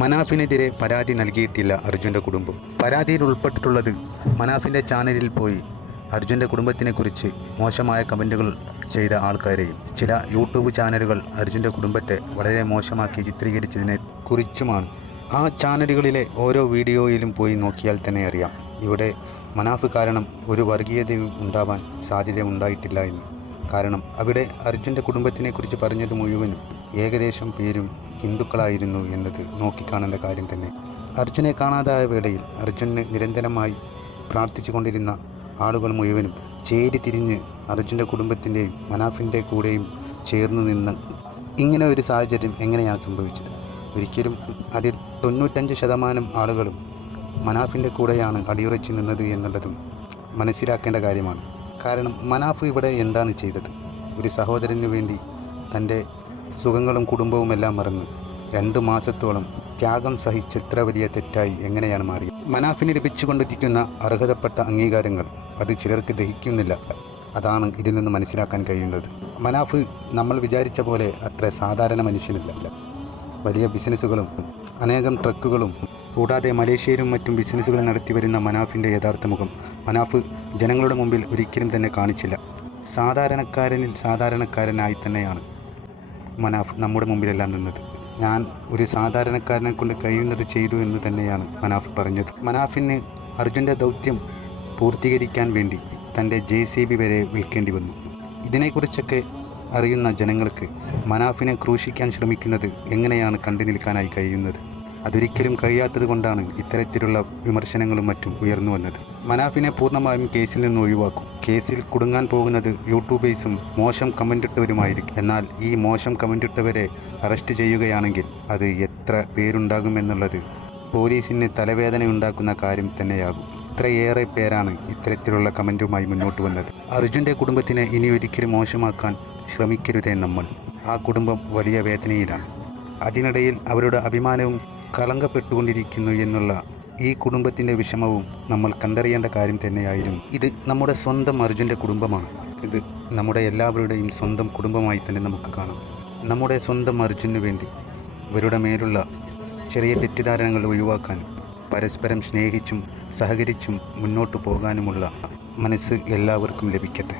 മനാഫിനെതിരെ പരാതി നൽകിയിട്ടില്ല അർജുൻ്റെ കുടുംബം. പരാതിയിൽ ഉൾപ്പെട്ടിട്ടുള്ളത് മനാഫിൻ്റെ ചാനലിൽ പോയി അർജുൻ്റെ കുടുംബത്തിനെക്കുറിച്ച് മോശമായ കമൻറ്റുകൾ ചെയ്ത ആൾക്കാരെയും ചില യൂട്യൂബ് ചാനലുകൾ അർജുൻ്റെ കുടുംബത്തെ വളരെ മോശമാക്കി ചിത്രീകരിച്ചതിനെ കുറിച്ചുമാണ്. ആ ചാനലുകളിലെ ഓരോ വീഡിയോയിലും പോയി നോക്കിയാൽ തന്നെ അറിയാം, ഇവിടെ മനാഫ് കാരണം ഒരു വർഗീയതയും ഉണ്ടാവാൻ സാധ്യത ഉണ്ടായിട്ടില്ല എന്ന്. കാരണം അവിടെ അർജുൻ്റെ കുടുംബത്തിനെക്കുറിച്ച് പറഞ്ഞത് മുഴുവനും ഏകദേശം പേരും ഹിന്ദുക്കളായിരുന്നു എന്നത് നോക്കിക്കാണേണ്ട കാര്യം തന്നെ. അർജുനെ കാണാതായ വേളയിൽ അർജുന് നിരന്തരമായി പ്രാർത്ഥിച്ചു കൊണ്ടിരുന്ന ആളുകൾ മുഴുവനും ചേരി തിരിഞ്ഞ് അർജുൻ്റെ കുടുംബത്തിൻ്റെയും മനാഫിൻ്റെ കൂടെയും ചേർന്ന് നിന്ന് ഇങ്ങനെ ഒരു സാഹചര്യം എങ്ങനെയാണ് സംഭവിച്ചത്? ഒരിക്കലും അതിൽ 95% ആളുകളും മനാഫിൻ്റെ കൂടെയാണ് അടിയുറച്ച് നിന്നത് എന്നുള്ളതും മനസ്സിലാക്കേണ്ട കാര്യമാണ്. കാരണം മനാഫ് ഇവിടെ എന്താണ് ചെയ്തത്? ഒരു സഹോദരന് വേണ്ടി തൻ്റെ സുഖങ്ങളും കുടുംബവുമെല്ലാം മറന്ന് 2 മാസത്തോളം ത്യാഗം സഹിച്ച എത്ര വലിയ തെറ്റായി എങ്ങനെയാണ് മാറിയത്? മനാഫിന് ലഭിച്ചുകൊണ്ടിരിക്കുന്ന അർഹതപ്പെട്ട അംഗീകാരങ്ങൾ അത് ചിലർക്ക് ദഹിക്കുന്നില്ല. അതാണ് ഇതിൽ നിന്ന് മനസ്സിലാക്കാൻ കഴിയുന്നത്. മനാഫ് നമ്മൾ വിചാരിച്ച പോലെ അത്ര സാധാരണ മനുഷ്യനല്ല. വലിയ ബിസിനസ്സുകളും അനേകം ട്രക്കുകളും കൂടാതെ മലേഷ്യയിലും മറ്റും ബിസിനസ്സുകൾ നടത്തി വരുന്ന മനാഫിൻ്റെ യഥാർത്ഥ മുഖം മനാഫ് ജനങ്ങളുടെ മുമ്പിൽ ഒരിക്കലും തന്നെ കാണിച്ചില്ല. സാധാരണക്കാരനിൽ സാധാരണക്കാരനായി തന്നെയാണ് മനാഫ് നമ്മുടെ മുമ്പിലെല്ലാം നിന്നത്. ഞാൻ ഒരു സാധാരണക്കാരനെ കൊണ്ട് കഴിയുന്നത് ചെയ്തു എന്ന് തന്നെയാണ് മനാഫ് പറഞ്ഞത്. മനാഫിന് അർജുൻ്റെ ദൗത്യം പൂർത്തീകരിക്കാൻ വേണ്ടി തൻ്റെ JCB വരെ വിൽക്കേണ്ടി വന്നു. ഇതിനെക്കുറിച്ചൊക്കെ അറിയുന്ന ജനങ്ങൾക്ക് മനാഫിനെ ക്രൂശിക്കാൻ ശ്രമിക്കുന്നത് എങ്ങനെയാണ് കണ്ടു നിൽക്കാനായി കഴിയുന്നത്? അതൊരിക്കലും കഴിയാത്തത് കൊണ്ടാണ് ഇത്തരത്തിലുള്ള വിമർശനങ്ങളും മറ്റും ഉയർന്നു വന്നത്. മനാഫിനെ പൂർണ്ണമായും കേസിൽ നിന്ന് ഒഴിവാക്കും. കേസിൽ കുടുങ്ങാൻ പോകുന്നത് യൂട്യൂബേഴ്സും മോശം കമൻറ്റിട്ടവരുമായിരിക്കും. എന്നാൽ ഈ മോശം കമൻറ്റിട്ടവരെ അറസ്റ്റ് ചെയ്യുകയാണെങ്കിൽ അത് എത്ര പേരുണ്ടാകുമെന്നുള്ളത് പോലീസിന് തലവേദനയുണ്ടാക്കുന്ന കാര്യം തന്നെയാകും. ഇത്രയേറെ പേരാണ് ഇത്തരത്തിലുള്ള കമൻറ്റുമായി മുന്നോട്ട് വന്നത്. അർജുൻ്റെ കുടുംബത്തിനെ ഇനി ഒരിക്കലും മോശമാക്കാൻ ശ്രമിക്കരുതേ നമ്മൾ. ആ കുടുംബം വലിയ വേദനയിലാണ്. അതിനിടയിൽ അവരുടെ അഭിമാനവും കളങ്കപ്പെട്ടുകൊണ്ടിരിക്കുന്നു എന്നുള്ള ഈ കുടുംബത്തിൻ്റെ വിഷമവും നമ്മൾ കണ്ടറിയേണ്ട കാര്യം തന്നെയായിരുന്നു. ഇത് നമ്മുടെ സ്വന്തം അർജുൻ്റെ കുടുംബമാണ്. ഇത് നമ്മുടെ എല്ലാവരുടെയും സ്വന്തം കുടുംബമായി തന്നെ നമുക്ക് കാണാം. നമ്മുടെ സ്വന്തം അർജുനു വേണ്ടി ഇവരുടെ മേലുള്ള ചെറിയ തെറ്റിദ്ധാരണകൾ ഒഴിവാക്കാനും പരസ്പരം സ്നേഹിച്ചും സഹകരിച്ചും മുന്നോട്ട് പോകാനുമുള്ള മനസ്സ് എല്ലാവർക്കും ലഭിക്കട്ടെ.